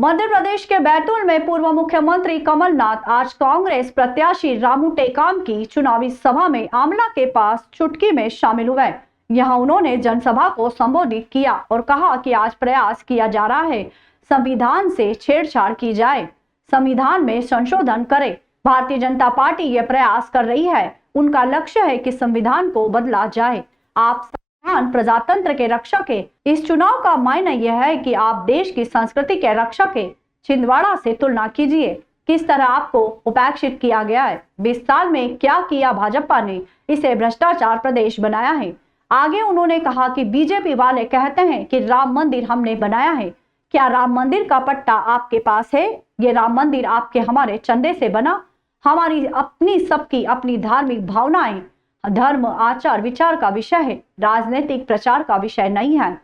मध्य प्रदेश के बैतूल में पूर्व मुख्यमंत्री कमलनाथ आज कांग्रेस प्रत्याशी रामू टेकाम की चुनावी सभा में आमला के पास चुटकी में शामिल हुए। यहां उन्होंने जनसभा को संबोधित किया और कहा कि आज प्रयास किया जा रहा है संविधान से छेड़छाड़ की जाए, संविधान में संशोधन करे। भारतीय जनता पार्टी ये प्रयास कर रही है। उनका लक्ष्य है कि संविधान को बदला जाए। आप संविधान प्रजातंत्र के रक्षक है। इस चुनाव का मायना यह है कि आप देश की संस्कृति के रक्षक है। छिंदवाड़ा से तुलना कीजिए, किस तरह आपको उपेक्षित किया गया है। 20 साल में क्या किया भाजपा ने, इसे भ्रष्टाचार प्रदेश बनाया है। आगे उन्होंने कहा कि बीजेपी वाले कहते हैं कि राम मंदिर हमने बनाया है। क्या राम मंदिर का पट्टा आपके पास है? ये राम मंदिर आपके हमारे चंदे से बना। हमारी अपनी सबकी अपनी धार्मिक भावनाएं, धर्म आचार विचार का विषय है, राजनीतिक प्रचार का विषय नहीं है।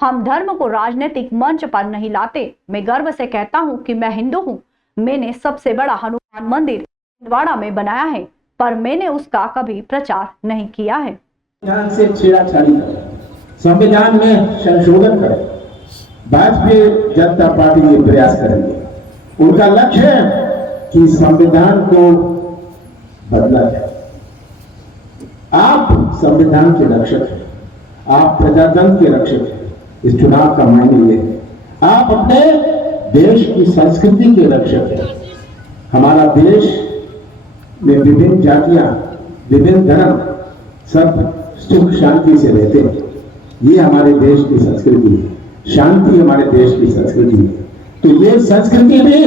हम धर्म को राजनीतिक मंच पर नहीं लाते। मैं गर्व से कहता हूं कि मैं हिंदू हूं। मैंने सबसे बड़ा हनुमान मंदिर छिंदवाड़ा में बनाया है, पर मैंने उसका कभी प्रचार नहीं किया है। यहाँ से छेड़छाड़ी करें, संविधान में संशोधन करें। भारतीय जनता पार्टी ये प्रयास करेंगे। उनका लक्ष्य है कि संविधान को बदला जाए। आप संविधान के रक्षक हैं, आप प्रजातंत्र के रक्षक हैं। इस चुनाव का मायने ये है आप अपने देश की संस्कृति के रक्षक हैं। हमारा देश में विभिन्न जातियां, विभिन्न धर्म सब सुख शांति से रहते हैं। ये हमारे देश की संस्कृति है। शांति हमारे देश की संस्कृति है। तो ये संस्कृति भी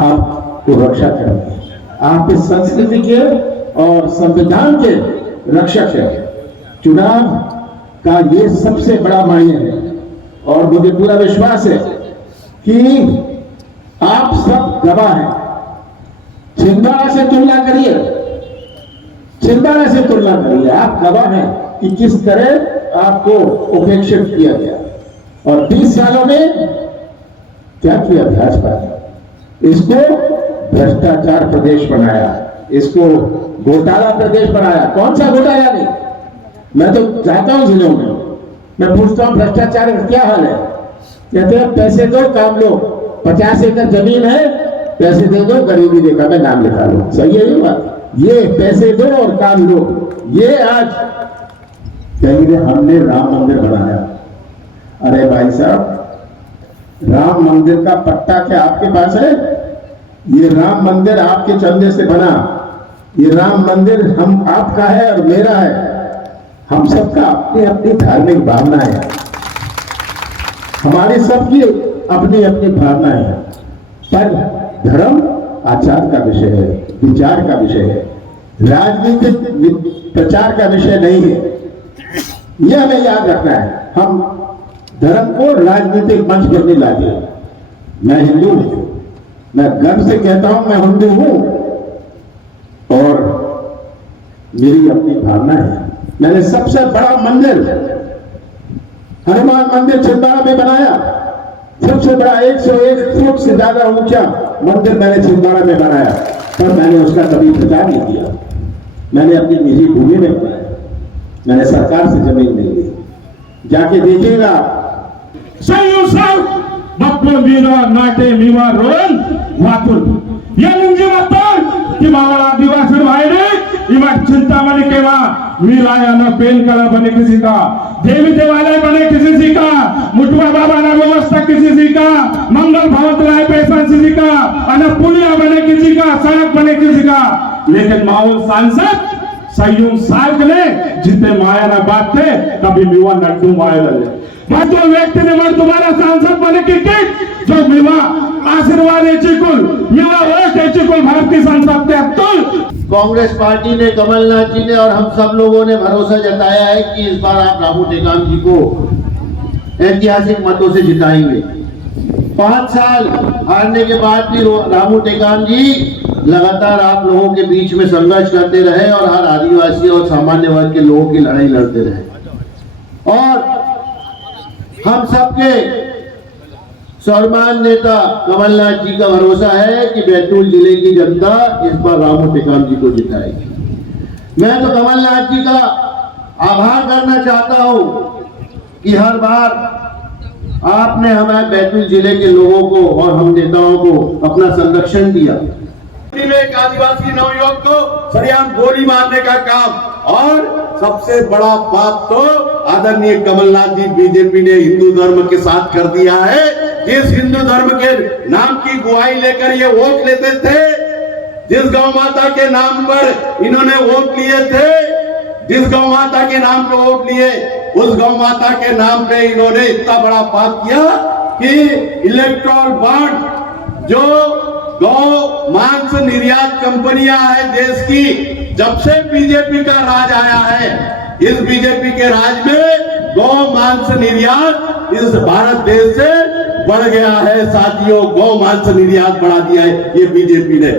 आपको रक्षा करेंगे। आप इस संस्कृति के और संविधान के रक्षक हैं। चुनाव का ये सबसे बड़ा मायने है और मुझे पूरा विश्वास है कि आप सब गवाह हैं। छिंदवाड़ा से तुलना करिए, छिंदवाड़ा से तुलना करिए। आप गवाह हैं कि किस तरह आपको उपेक्षित किया गया और 20 सालों में क्या किया भाजपा ने। इसको भ्रष्टाचार प्रदेश बनाया, इसको घोटाला प्रदेश बनाया। कौन सा घोटाला नहीं? मैं तो जाता हूं जिलों में, मैं पूछता हूं भ्रष्टाचार का क्या हाल है। कहते हैं पैसे दो काम लो, 50 एकड़ जमीन है, पैसे दे दो गरीबी देखा मैं नाम लिखा लो। सही है ये बात? ये पैसे दो और काम लो। ये आज कहेंगे हमने राम मंदिर बनाया। अरे भाई साहब, राम मंदिर का पट्टा क्या आपके पास है? ये राम मंदिर आपके चंदे से बना। ये राम मंदिर हम आपका है और मेरा है। हम सबका अपनी अपनी धार्मिक भावना है। हमारी सबकी अपनी अपनी भावना है। पर धर्म आचार का विषय है, विचार का विषय है, राजनीतिक प्रचार का विषय नहीं है। यह हमें याद रखना है। हम धर्म को राजनीतिक मंच पर नहीं लाते। मैं हिंदू हूं, मैं गर्व से कहता हूं मैं हिंदू हूं और मेरी अपनी भावना है। मैंने सबसे बड़ा मंदिर हनुमान मंदिर छिंदवाड़ा में बनाया। सबसे बड़ा 101 फुट से ज्यादा ऊंचा मंदिर मैंने छिंदवाड़ा में बनाया, पर मैंने उसका कभी प्रचार नहीं किया। मैंने अपनी निजी भूमि में बनाया। मैंने सरकार से जमीन नहीं ली। जाके देखिएगा। नाटे मीवा रोन वातुल या मुंजे वातुल कि मावला आदिवासी भाईने इमा चिंतामणि केवा मिलाया न पेन कला बने किसी का, देवी देवालय बने किसी का, मुटवा बाबा ना व्यवस्था किसी का, मंगल भवन लाए पैसा किसी का, अन पुलिया बने किसी का, सड़क बने किसी का। लेकिन माहौल सांसद संयुक्त साल ने जितने माया ना बात थे कभी मिवा नड्डू माया लगे। तो व्यक्ति ने मन तुम्हारा सांसद बने की जो मिवा आशीर्वाद मिवा भारतीय संसद के अब्दुल। कांग्रेस पार्टी ने, कमलनाथ जी ने और हम सब लोगों ने भरोसा जताया है कि इस बार आप रामू टेकाम जी को ऐतिहासिक मतों से जिताएंगे। 5 साल हारने के बाद भी रामू टेकाम जी लगातार आप लोगों के बीच में संघर्ष करते रहे और हर आदिवासी और सामान्य वर्ग के लोगों की लड़ाई लड़ते रहे। और हम सबके सम्मान नेता कमलनाथ जी का भरोसा है कि बैतूल जिले की जनता इस बार रामू टेकाम जी को जिताएगी। मैं तो कमलनाथ जी का आभार करना चाहता हूं कि हर बार आपने हमारे बैतूल जिले के लोगों को और हम नेताओं को अपना संरक्षण दिया। में एक आदिवासी नवयुवक को सरेआम गोली मारने का काम, और सबसे बड़ा पाप तो आदरणीय कमलनाथ जी बीजेपी ने हिंदू धर्म के साथ कर दिया है। जिस हिंदू धर्म के नाम की गुहाई लेकर ये वोट लेते थे, जिस गौ माता के नाम पर इन्होंने वोट लिए थे, जिस गौ माता के नाम पे वोट लिए, उस गौ माता के नाम पे इन्होंने इतना बड़ा पाप किया कि इलेक्ट्रॉल बॉन्ड जो गौ मांस निर्यात कंपनियां हैं देश की, जब से बीजेपी का राज आया है, इस बीजेपी के राज में गौ मांस निर्यात इस भारत देश से बढ़ गया है। साथियों, गौ मांस निर्यात बढ़ा दिया है ये बीजेपी ने।